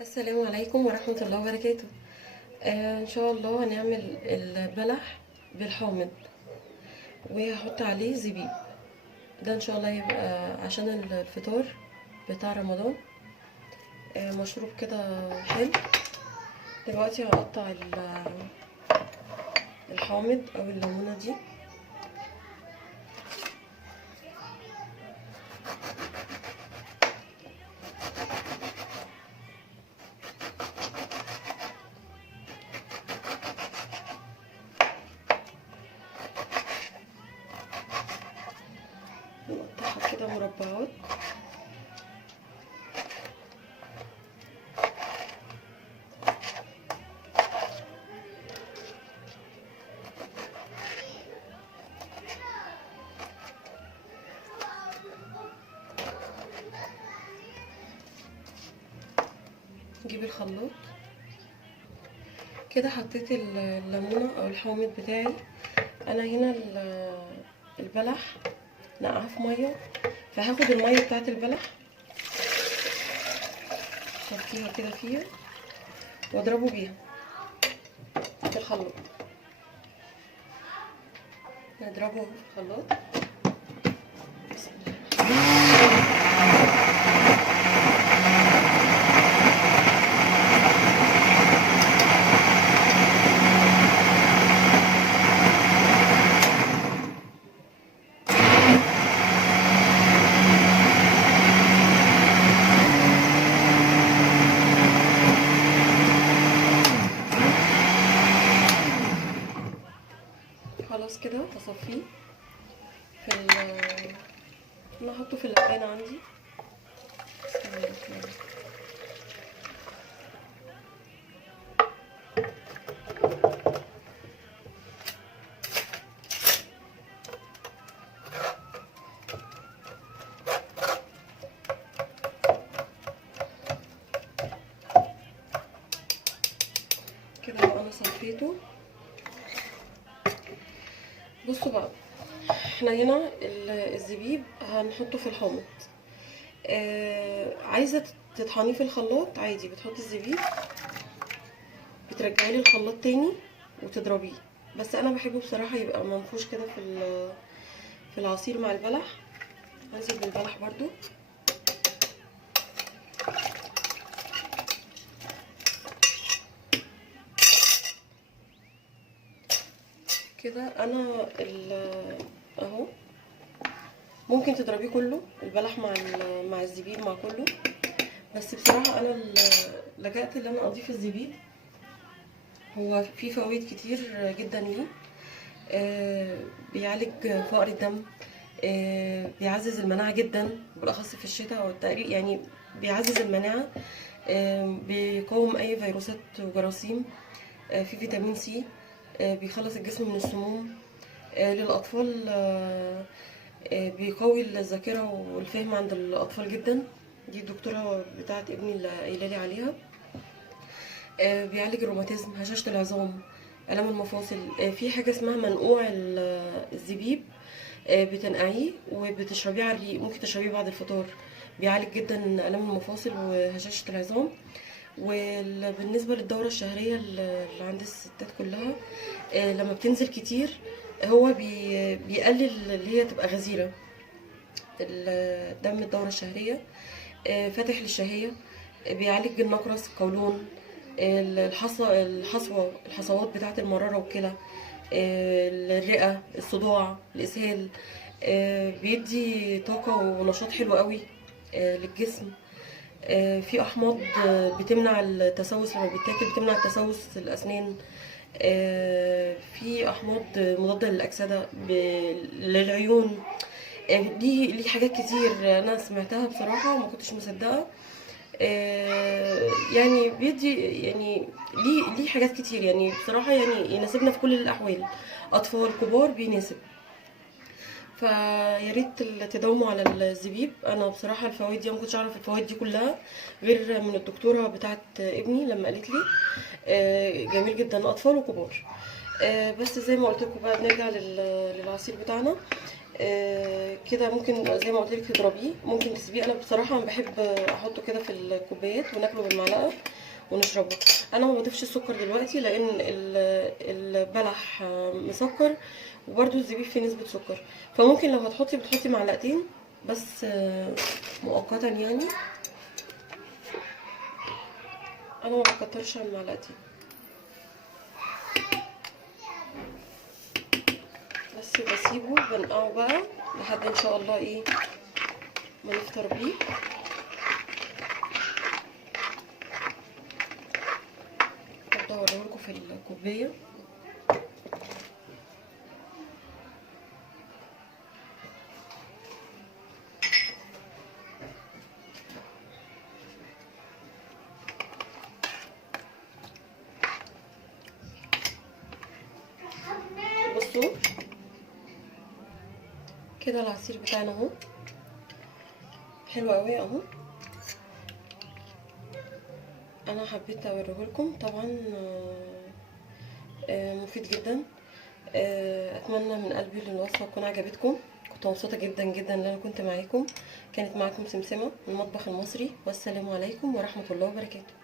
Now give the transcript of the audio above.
السلام عليكم ورحمة الله وبركاته. ان شاء الله هنعمل البلح بالحامض وهحط عليه زبيب. ده ان شاء الله يبقى عشان الفطار بتاع رمضان. مشروب كده حلو. دلوقتي هقطع الحامض او الليمونة دي. نقطعها كده مربعات. نجيب الخلاط كده. حطيت الليمونه او الحامض بتاعي. انا هنا البلح نقعه في ميه، فهاخد الميه بتاعت البلح احطيها كده فيها واضربه بيها في الخلاط. نضربه في الخلاط. بسم الله. خلاص كده هصفيه في انا هحطه في اللبانه عندي. كده انا صفيته. بصوا بقى، احنا هنا الزبيب هنحطه في الحامض. عايزه تطحنيه في الخلاط عادي، بتحطي الزبيب بترجعيه للخلاط تاني وتضربيه. بس انا بحبه بصراحه يبقى منفوش كده في العصير مع البلح. هنزل بالبلح برضو كده. انا اهو ممكن تضربيه كله البلح مع الزبيب مع كله، بس بصراحه انا لجأت ان انا اضيف الزبيب. هو فيه فوائد كتير جدا ليه. بيعالج فقر الدم، بيعزز المناعه جدا بالاخص في الشتاء والتقريب، يعني بيعزز المناعه، بيقاوم اي فيروسات وجراثيم. في فيتامين سي، بيخلص الجسم من السموم. للاطفال بيقوي الذاكره والفهم عند الاطفال جدا. دي الدكتوره بتاعه ابني اللي قايله لي عليها. بيعالج الروماتيزم، هشاشه العظام، الام المفاصل. في حاجه اسمها منقوع الزبيب، بتنقعيه وبتشربيه على الريق. ممكن تشربيه بعد الفطار، بيعالج جدا الام المفاصل وهشاشه العظام. وبالنسبه للدوره الشهريه اللي عند الستات كلها، لما بتنزل كتير هو بيقلل اللي هي تبقى غزيره دم الدوره الشهريه. فاتح للشهيه، بيعالج النقرس، القولون، الحصوات بتاعه المراره والكلى، الرئه، الصداع، الاسهال. بيدي طاقه ونشاط حلو قوي للجسم. في احماض بتمنع التسوس، لما بيتاكل بتمنع تسوس الاسنان. في احماض مضاده للاكسده للعيون. ليه حاجات كتير انا سمعتها بصراحه وما كنتش مصدقه. يعني بيدي، يعني ليه حاجات كتير، يعني بصراحه يعني يناسبنا في كل الاحوال، اطفال كبار بيناسب. فيا ريت تداوموا على الزبيب. انا بصراحه الفوائد دي ما كنتش اعرف الفوائد دي كلها غير من الدكتوره بتاعه ابني لما قالت لي. جميل جدا اطفال وكبار. بس زي ما قلت لكم بقى، بنرجع للعصير بتاعنا. كده ممكن زي ما قلت لك تضربيه، ممكن تسيبيه. انا بصراحه انا بحب احطه كده في الكوبايات وناكله بالمعلقه ونشربه. انا ما بضيفش السكر دلوقتي لان البلح مسكر، وبرده الزبيب فيه نسبه سكر. فممكن لو هتحطي بتحطي معلقتين بس مؤقتا يعني. انا ما بكترش عن معلقتين بس، بسيبه بنقعه بقى لحد ان شاء الله ايه ما نفطر بيه. برضه هوريهولكوا في الكوبايه. بصوا كده العصير بتاعنا اهو حلو قوي اهو. انا حبيت اوريهولكم طبعا مفيد جدا. اتمنى من قلبي ان الوصفه تكون عجبتكم. كنت مبسوطه جدا جدا ان انا كنت معاكم. كانت معاكم سمسمه من المطبخ المصري، والسلام عليكم ورحمه الله وبركاته.